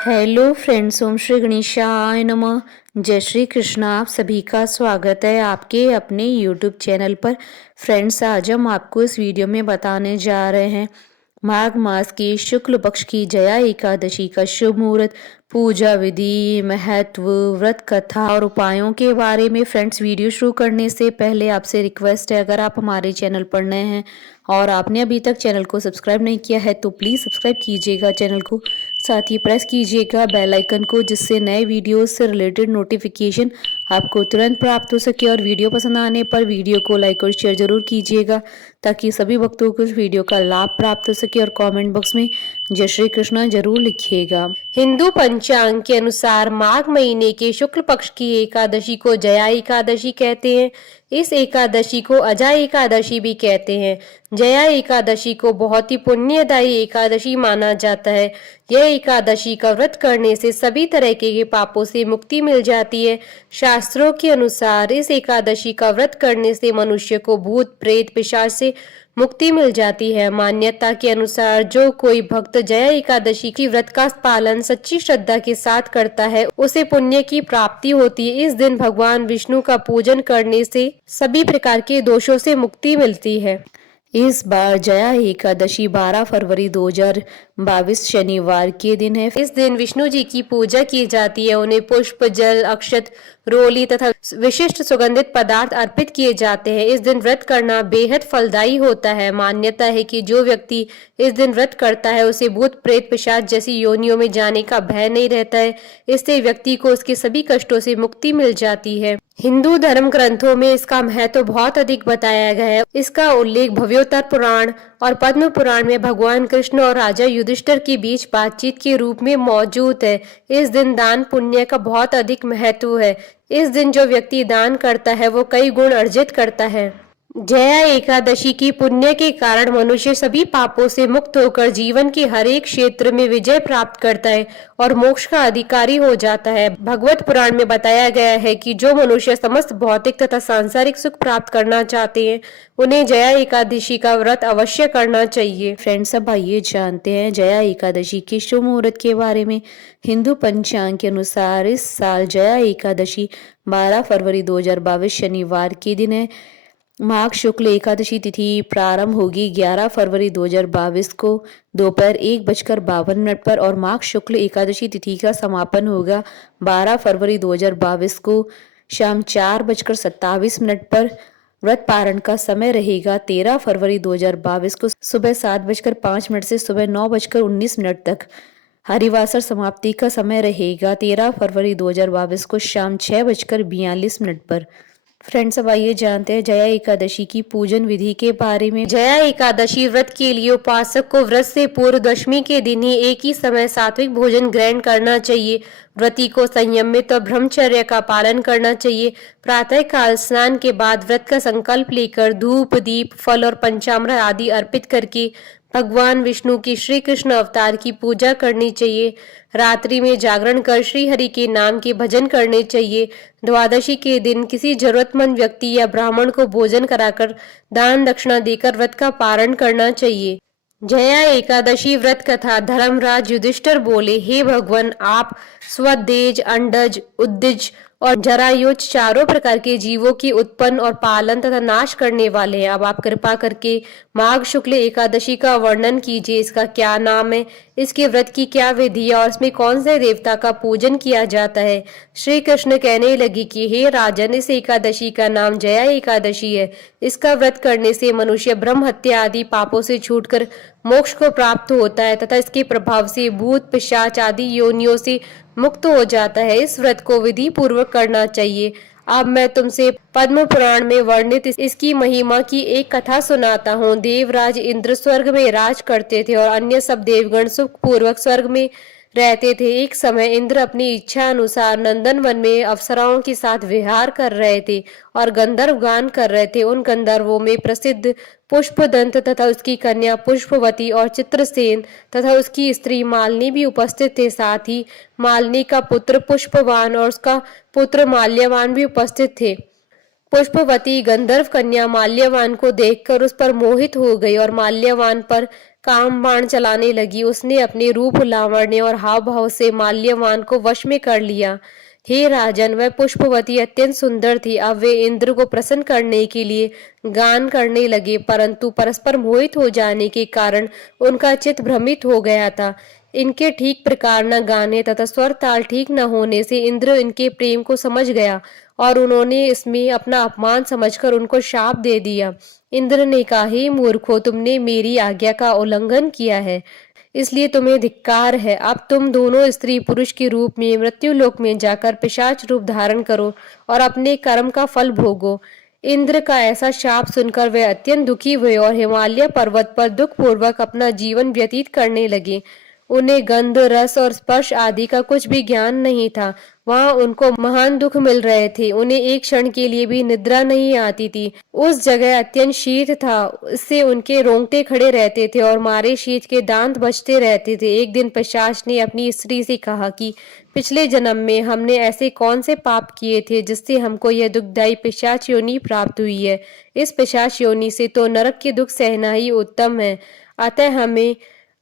Hello friends, ओम श्री गणेशाय नमः। जय श्री कृष्ण। आप सभी का स्वागत है आपके अपने यूट्यूब चैनल पर। फ्रेंड्स, आज हम आपको इस वीडियो में बताने जा रहे हैं माघ मास की शुक्ल पक्ष की जया एकादशी का शुभ मुहूर्त, पूजा विधि, महत्व, व्रत कथा और उपायों के बारे में। फ्रेंड्स, वीडियो शुरू करने से पहले आपसे रिक्वेस्ट है, अगर आप हमारे चैनल पर नए हैं और आपने अभी तक चैनल को सब्सक्राइब नहीं किया है तो प्लीज़ सब्सक्राइब कीजिएगा चैनल को, साथ ही प्रेस कीजिएगा बेल आइकन को, जिससे नए वीडियोस से रिलेटेड नोटिफिकेशन आपको तुरंत प्राप्त हो सके। और वीडियो पसंद आने पर वीडियो को लाइक और शेयर जरूर कीजिएगा ताकि सभी भक्तों को इस वीडियो का लाभ प्राप्त हो सके। और कमेंट बॉक्स में जय श्री कृष्णा जरूर लिखिएगा। हिंदू पंचांग के अनुसार माघ महीने के शुक्ल पक्ष की एकादशी को जया एकादशी कहते हैं। इस एकादशी को अजा एकादशी भी कहते हैं। जया एकादशी को बहुत ही पुण्यदायी एकादशी माना जाता है। यह एकादशी का व्रत करने से सभी तरह के पापों से मुक्ति मिल जाती है। शास्त्रों के अनुसार इस एकादशी का व्रत करने से मनुष्य को भूत प्रेत पिशाच से मुक्ति मिल जाती है। मान्यता के अनुसार जो कोई भक्त जया एकादशी की व्रत का पालन सच्ची श्रद्धा के साथ करता है, उसे पुण्य की प्राप्ति होती है। इस दिन भगवान विष्णु का पूजन करने से सभी प्रकार के दोषों से मुक्ति मिलती है। इस बार जया एकादशी 12 फरवरी 2022 शनिवार के दिन है। इस दिन विष्णु जी की पूजा की जाती है। उन्हें पुष्प, जल, अक्षत, रोली तथा विशिष्ट सुगंधित पदार्थ अर्पित किए जाते हैं। इस दिन व्रत करना बेहद फलदायी होता है। मान्यता है कि जो व्यक्ति इस दिन व्रत करता है उसे भूत प्रेत पिशाच जैसी योनियों में जाने का भय नहीं रहता है। इससे व्यक्ति को उसके सभी कष्टों से मुक्ति मिल जाती है। हिंदू धर्म ग्रंथों में इसका महत्व बहुत अधिक बताया गया है। इसका उल्लेख भव्योत्तर पुराण और पद्म पुराण में भगवान कृष्ण और राजा युधिष्ठिर के बीच बातचीत के रूप में मौजूद है। इस दिन दान पुण्य का बहुत अधिक महत्व है। इस दिन जो व्यक्ति दान करता है वो कई गुण अर्जित करता है। जया एकादशी की पुण्य के कारण मनुष्य सभी पापों से मुक्त होकर जीवन के हर एक क्षेत्र में विजय प्राप्त करता है और मोक्ष का अधिकारी हो जाता है। भगवत पुराण में बताया गया है कि जो मनुष्य समस्त भौतिक तथा सांसारिक सुख प्राप्त करना चाहते हैं, उन्हें जया एकादशी का व्रत अवश्य करना चाहिए। फ्रेंड्स, अब आइए जानते हैं जया एकादशी के शुभ मुहूर्त के बारे में। हिंदू पंचांग के अनुसार इस साल जया एकादशी 12 फरवरी 2022 शनिवार के दिन है। माघ शुक्ल एकादशी तिथि प्रारंभ होगी 11 फरवरी 2022 को दोपहर 1:52 पर और माघ शुक्ल एकादशी तिथि का समापन होगा 12 फरवरी 2022 को शाम 4:27 पर। व्रत पारण का समय रहेगा 13 फरवरी 2022 को सुबह 7:05 से सुबह 9:19 तक। हरिवासर समाप्ति का समय रहेगा 13 फरवरी 2022 को शाम 6:42 पर। फ्रेंड्स, अब आइए जानते हैं जया एकादशी की पूजन विधि के बारे में। जया एकादशी व्रत के लिए उपासक को व्रत से पूर्व दशमी के दिन ही एक ही समय सात्विक भोजन ग्रहण करना चाहिए। व्रती को संयमित और ब्रह्मचर्य का पालन करना चाहिए। प्रातः काल स्नान के बाद व्रत का संकल्प लेकर धूप, दीप, फल और पंचामृत आदि अर्पित करके भगवान विष्णु की श्री कृष्ण अवतार की पूजा करनी चाहिए। रात्रि में जागरण कर श्री हरि के नाम के भजन करने चाहिए। द्वादशी के दिन किसी जरूरतमंद व्यक्ति या ब्राह्मण को भोजन कराकर दान दक्षिणा देकर व्रत का पारण करना चाहिए। जया एकादशी व्रत कथा। धर्मराज युधिष्ठिर बोले, हे भगवान, आप स्वदेज, अंडज, उद्दिज और जरायुज चारों प्रकार के जीवों की उत्पन्न और पालन तथा नाश करने वाले हैं। अब आप कृपा करके माघ शुक्ल एकादशी का वर्णन कीजिए। इसका क्या नाम है, इसके व्रत की क्या विधि है और इसमें कौन से देवता का पूजन किया जाता है। श्री कृष्ण कहने लगे कि हे राजन, इस एकादशी का नाम जया एकादशी है। इसका व्रत करने से मनुष्य ब्रह्म हत्या आदि पापों से छूटकर मोक्ष को प्राप्त होता है तथा इसके प्रभाव से भूत पिशाच आदि योनियों से मुक्त हो जाता है। इस व्रत को विधि पूर्वक करना चाहिए। अब मैं तुमसे पद्म पुराण में वर्णित इसकी महिमा की एक कथा सुनाता हूँ। देवराज इंद्र स्वर्ग में राज करते थे और अन्य सब देवगण सुख पूर्वक स्वर्ग में रहते थे। एक समय इंद्र अपनी इच्छा अनुसार नंदन वन में अप्सराओं के साथ विहार कर रहे थे और गंधर्व गान कर रहे थे। उन गंधर्वों में प्रसिद्ध पुष्पदंत तथा उसकी कन्या पुष्पवती और चित्रसेन तथा उसकी स्त्री मालिनी भी उपस्थित थे। साथ ही मालिनी का पुत्र पुष्पवान और उसका पुत्र माल्यवान भी उपस्थित थे। पुष्पवती गंधर्व कन्या माल्यवान को देखकर उस पर मोहित हो गई और माल्यवान पर काम बाण चलाने लगी। उसने अपने रूप लावण्य और हाव भाव से माल्यवान को वश में कर लिया। हे राजन, वह पुष्पवती अत्यंत सुंदर थी। अब वे इंद्र को प्रसन्न करने के लिए गान करने लगे, परंतु परस्पर मोहित हो जाने के कारण उनका चित्त भ्रमित हो गया था। इनके ठीक प्रकार न गाने तथा स्वर ताल ठीक न होने से इंद्र इनके प्रेम को समझ गया और उन्होंने इसमें अपना अपमान समझकर उनको शाप दे दिया। इंद्र ने कहा, हे मूर्खो, तुमने मेरी आज्ञा का उल्लंघन किया है, इसलिए तुम्हें धिक्कार है। अब तुम दोनों स्त्री पुरुष के रूप में मृत्युलोक में जाकर पिशाच रूप धारण करो और अपने कर्म का फल भोगो। इंद्र का ऐसा शाप सुनकर वे अत्यंत दुखी हुए और हिमालय पर्वत पर दुख पूर्वक अपना जीवन व्यतीत करने लगे। उन्हें गंध, रस और स्पर्श आदि का कुछ भी ज्ञान नहीं था। वहां उनको महान दुख मिल रहे थे। उन्हें एक क्षण के लिए भी निद्रा नहीं आती थी। उस जगह अत्यंत शीत था, इससे उनके रोंगटे खड़े रहते थे और मारे शीत के दांत बजते रहते थे। एक दिन पिशाच ने अपनी स्त्री से कहा कि पिछले जन्म में हमने ऐसे कौन से पाप किए थे जिससे हमको यह दुखदायी पिशाच योनि प्राप्त हुई है। इस पिशाच योनि से तो नरक के दुख सहना ही उत्तम है, अतः हमें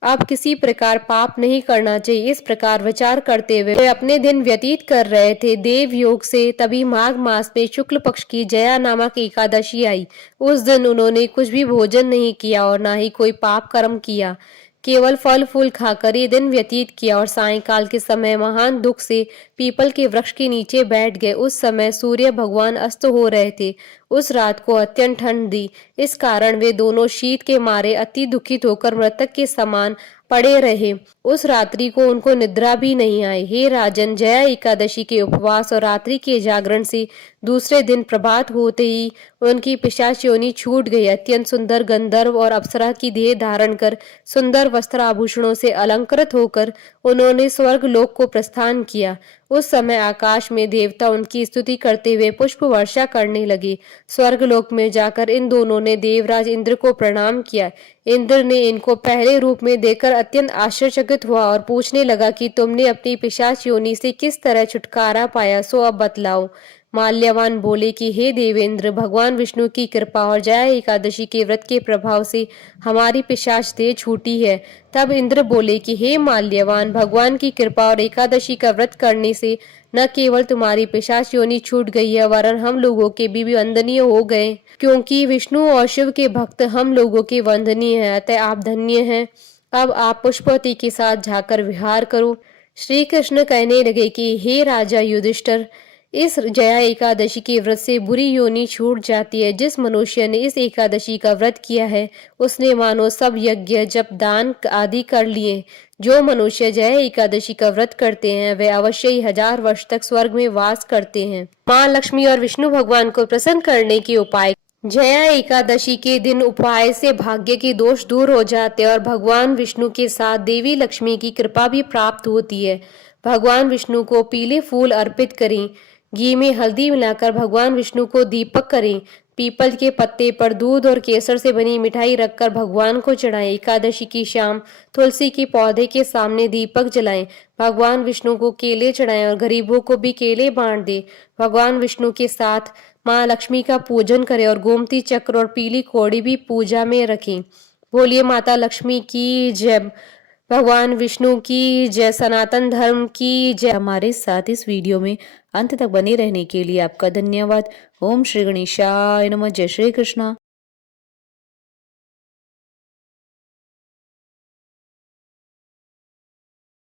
अब किसी प्रकार पाप नहीं करना चाहिए। इस प्रकार विचार करते हुए वे अपने दिन व्यतीत कर रहे थे। देव योग से तभी माघ मास में शुक्ल पक्ष की जया नामक एकादशी आई। उस दिन उन्होंने कुछ भी भोजन नहीं किया और ना ही कोई पाप कर्म किया, केवल फल फूल खाकर ये दिन व्यतीत किया और सायंकाल के समय महान दुख से पीपल के वृक्ष के नीचे बैठ गए। उस समय सूर्य भगवान अस्त हो रहे थे। उस रात को अत्यंत ठंड थी, इस कारण वे दोनों शीत के मारे अति दुखित होकर मृतक के समान पड़े रहे। उस रात्रि को उनको निद्रा भी नहीं आई। हे राजन, जया एकादशी के उपवास और रात्रि के जागरण से दूसरे दिन प्रभात होते ही उनकी पिशाच योनि छूट गई। अत्यंत सुंदर गंधर्व और अप्सरा की देह धारण कर सुंदर वस्त्र आभूषणों से अलंकृत होकर उन्होंने स्वर्ग लोक को प्रस्थान किया। उस समय आकाश में देवता उनकी स्तुति करते हुए पुष्प वर्षा करने लगे। स्वर्गलोक में जाकर इन दोनों ने देवराज इंद्र को प्रणाम किया। इंद्र ने इनको पहले रूप में देखकर अत्यंत आश्चर्यचकित हुआ और पूछने लगा कि तुमने अपनी पिशाच योनि से किस तरह छुटकारा पाया, सो अब बतलाओ। माल्यवान बोले कि हे देवेंद्र, भगवान विष्णु की कृपा और जया एकादशी के व्रत के प्रभाव से हमारी पिशाच देह छूटी है। तब इंद्र बोले कि हे माल्यवान, भगवान की कृपा और एकादशी का व्रत करने से न केवल तुम्हारी पिशाच योनि छूट गई है, वरन हम लोगों के भी वंदनीय हो गए, क्योंकि विष्णु और शिव के भक्त हम लोगों के वंदनीय हैं, अतः आप धन्य हैं। अब आप पुष्पवती के साथ जाकर विहार करो। श्री कृष्ण कहने लगे कि हे राजा युधिष्ठिर, इस जया एकादशी के व्रत से बुरी योनि छूट जाती है। जिस मनुष्य ने इस एकादशी का व्रत किया है उसने मानो सब यज्ञ, जप, दान आदि कर लिए। जो मनुष्य जया एकादशी का व्रत करते हैं वे अवश्य ही 1000 वर्ष तक स्वर्ग में वास करते हैं। माँ लक्ष्मी और विष्णु भगवान को प्रसन्न करने के उपाय। जया एकादशी के दिन उपाय से भाग्य के दोष दूर हो जाते हैं और भगवान विष्णु के साथ देवी लक्ष्मी की कृपा भी प्राप्त होती है। भगवान विष्णु को पीले फूल अर्पित करें। घी में हल्दी मिलाकर भगवान विष्णु को दीपक करें। पीपल के पत्ते पर दूध और केसर से बनी मिठाई रखकर भगवान को चढ़ाएं। एकादशी की शाम तुलसी के पौधे के सामने दीपक जलाएं। भगवान विष्णु को केले चढ़ाएं और गरीबों को भी केले बांट दें। भगवान विष्णु के साथ माँ लक्ष्मी का पूजन करें और गोमती चक्र और पीली कौड़ी भी पूजा में रखें। बोलिए माता लक्ष्मी की जय, भगवान विष्णु की जय, सनातन धर्म की जय। हमारे साथ इस वीडियो में अंत तक बने रहने के लिए आपका धन्यवाद। ओम श्री गणेशाय नमः। जय श्री कृष्णा।